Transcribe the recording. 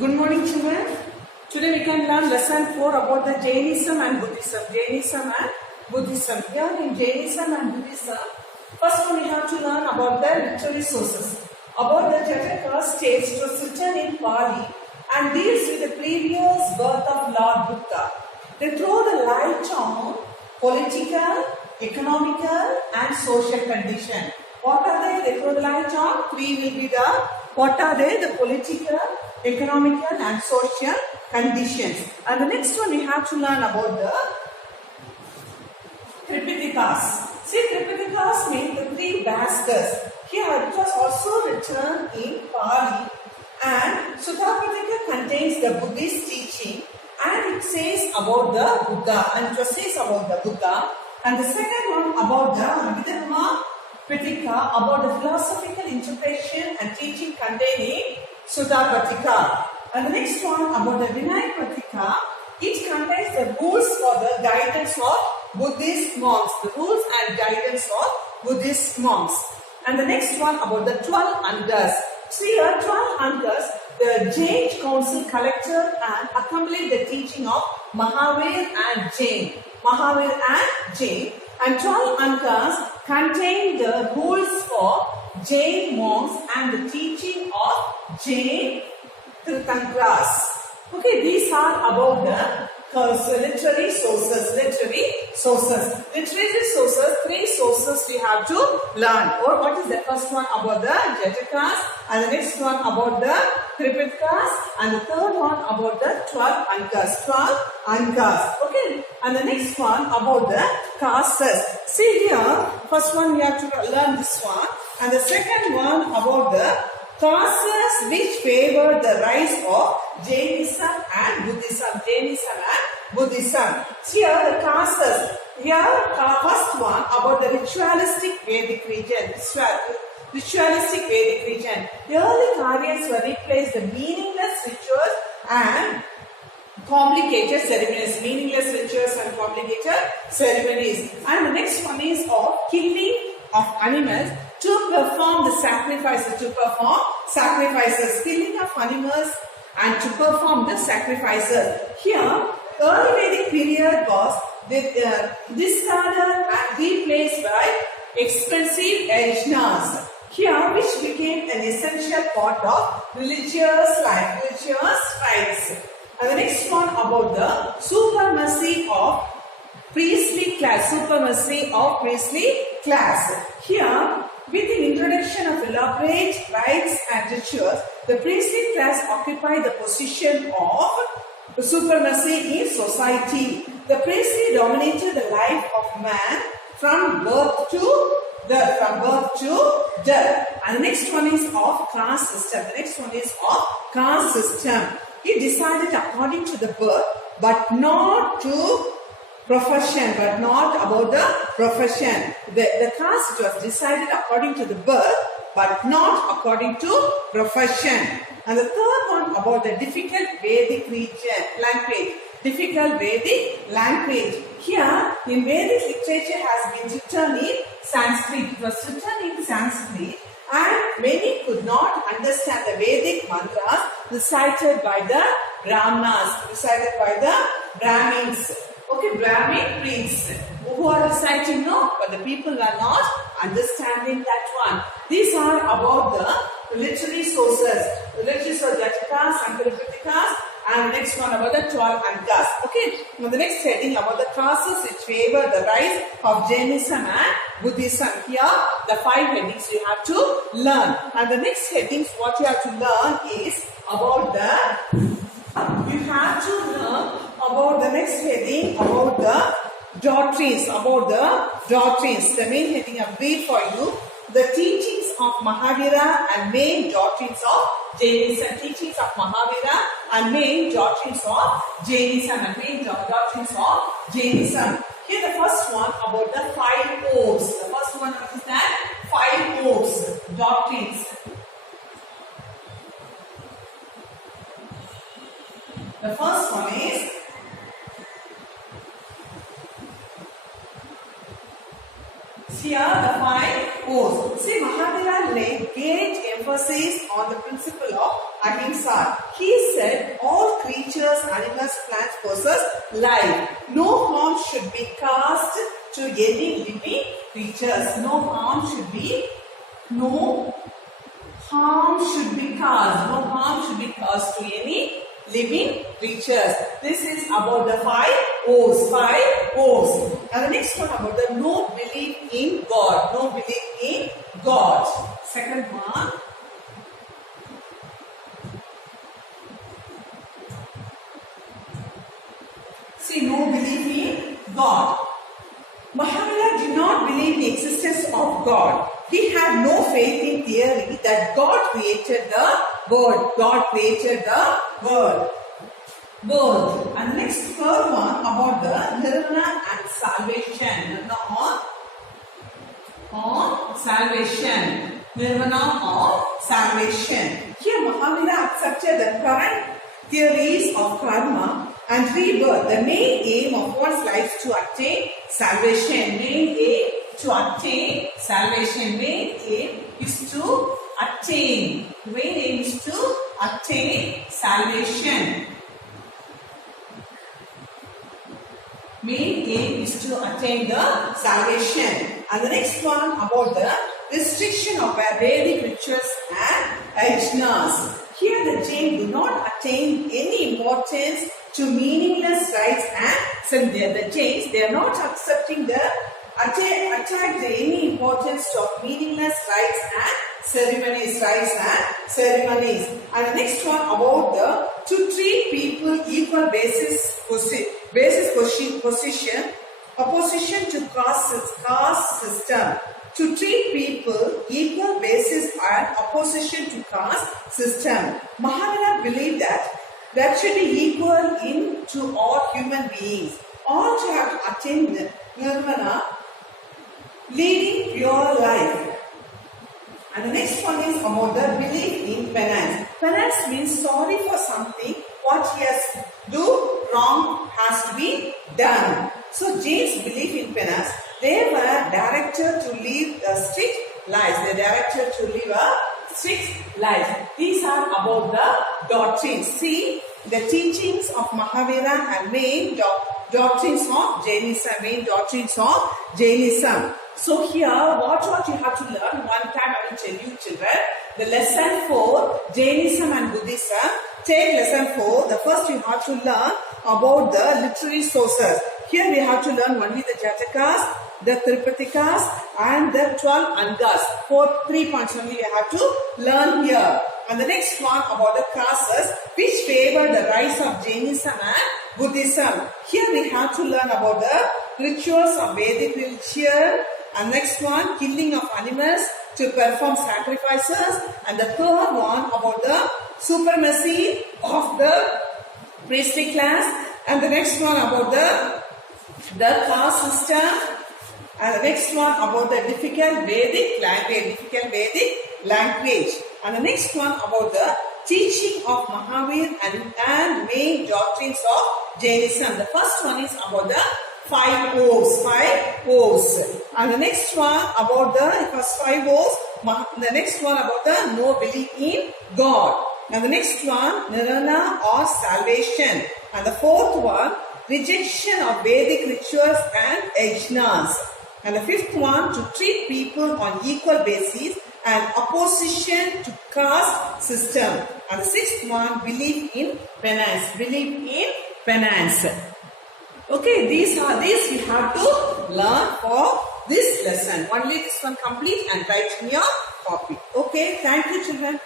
Good morning, children. Today we can learn lesson 4 about the Jainism and Buddhism. Jainism and Buddhism. Here in Jainism and Buddhism, first one we have to learn about the literary sources. About the Jatakas states was written in Pali and deals with the previous birth of Lord Buddha. They throw the light on political, economical and social condition. What are they? They throw the light on. Three will be the what are they? The political, economical and social conditions. And the next one we have to learn about the Tripitakas. See, Tripitakas means the three Bhaskars. Here it was also written in Pali and Sutta Pitaka contains the Buddhist teaching and it says about the Buddha and it says about the Buddha. And the second one about the Abhidharma Pitaka about the philosophical interpretation and teaching contained in Sutta Pitaka. And the next one about the Vinaya Pitaka, it contains the rules for the guidance of Buddhist monks, the rules and guidance of Buddhist monks. And the next one about the 12 Angas. See here, 12 Angas, the Jain council collected and accompanied the teaching of Mahavir and Jain. Mahavir and Jain. And 12 Angas contain the rules for Jain monks and the teaching of Jain Tirthankars. Okay, these are about the literary sources. Literary sources, three sources we have to learn. Or what is the first one about the Jatakas, and the next one about the Tripitakas, and the third one about the 12 Angas. 12 Angas. Okay, and the next one about the castes. See here, first one we have to learn this one, and the second one about the castes which favor the rise of Jainism and Buddhism. Jainism and Buddhism. Here the castes. Here first one about the ritualistic Vedic region. Ritualistic Vedic region. The early Karyas were replaced the meaningless rituals and complicated ceremonies. Meaningless rituals and complicated ceremonies. And the next one is of killing of animals to perform the sacrifices, killing of animals and to perform the sacrifices. Here, early Vedic period was discarded and replaced by expensive yajnas. Here, which became an essential part of religious life, religious rites. And the next one about the supremacy of priestly class, Here, with the introduction of elaborate rites and rituals, the priestly class occupied the position of supremacy in society. The priestly dominated the life of man from birth to death. And the next one is of caste system. It decided according to the birth, but not to profession, but not about the profession. The caste was decided according to the birth, but not according to profession. And the third one about the difficult Vedic language. Difficult Vedic language. Here, in Vedic literature has been written in Sanskrit. It was written in Sanskrit. And many could not understand the Vedic mantras recited by the Brahmanas, recited by the Brahmins. Okay, Brahmin priests who are reciting, no, but the people were not understanding that one. These are about the literary sources. The literary sources, Jatakas and Tripitakas, and the next one about the 12 Angas. Okay, now the next heading about the castes which favor the rise of Jainism and Buddhism. Here, the 5 headings you have to learn. And the next headings, what you have to learn is about you have to learn about the next heading about the doctrines. The main heading I read for you. The teachings of Mahavira and main doctrines of Jainism. Teachings of Mahavira and main doctrines of Jainism. Here the first one about the 5 oaths. The first one is that 5 oaths, doctrines. The first one is here the 5 oaths. See, Mahavira laid great emphasis on the principle of ahimsa. he said all creatures, animals, plants possess life. No harm should be caused to any living creatures. No harm should be caused to any living creatures. This is about the 5 O's. 5 O's. And the next one about the no belief in God. No belief in God. Second one. See, no belief in God. Mahavira did not believe in the existence of God. He had no faith in theory that God created the world. God created the world. And next third one about the nirvana and salvation. Nirvana on salvation. Nirvana of salvation. Here Mahavira accepted the current theories of karma and rebirth. The main aim of one's life is to attain salvation. Main aim to attain salvation. Main aim is to attain. Main aim is to attain salvation. Main aim is to attain the salvation. And the next one about the restriction of Vedic rituals and yajnas. Here the Jains do not attain any importance to meaningless rites and ceremonies. The Jains, they are not accepting the any importance of meaningless rites and ceremonies. And the next one about the to treat people equal opposition to caste system. To treat people equal basis and opposition to caste system. Mahavira believed that should be equal to all human beings. All to have attained nirvana, leading pure life. And the next one is about the belief in penance. Penance means sorry for something what he has do wrong has to be done. So Jains believe in penance. They were directed to live a strict life. These are about the doctrines. See the teachings of Mahavira and main doctrines of Jainism. So here, what you have to learn, one time I will tell you children, the lesson 4, Jainism and Buddhism. Take lesson 4, the first you have to learn about the literary sources. Here we have to learn only the Jatakas, the Tripitakas and the 12 Angas. 3 points only we have to learn here. And the next one about the classes which favor the rise of Jainism and Buddhism. Here we have to learn about the rituals of Vedic religion. And next one, killing of animals to perform sacrifices. And the third one about the supremacy of the priestly class. And the next one about the caste system. And the next one about the difficult Vedic language. And the next one about the teaching of Mahavir and main doctrines of Jainism. The first one is about the 5 O's. And the next one about the first 5 O's. The next one about the no belief in God. And the next one, nirvana or salvation. And the fourth one, rejection of Vedic rituals and yajnas. And the fifth one, to treat people on equal basis and opposition to caste system. And the sixth one, belief in penance. Okay, these we have to learn for this lesson. Only this one complete and write in your copy. Okay, thank you children.